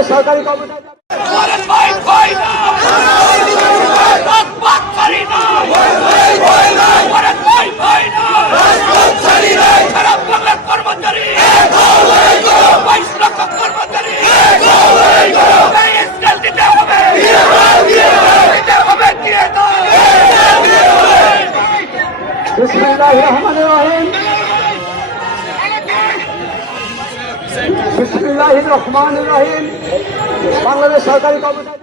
বাংলাদেশ সরকারি কর্মচারী বিসমিল্লাহির রহমানির রহিম বিসমিল্লাহির রহমানির রহিম বাংলাদেশ সরকারি কর্মচারী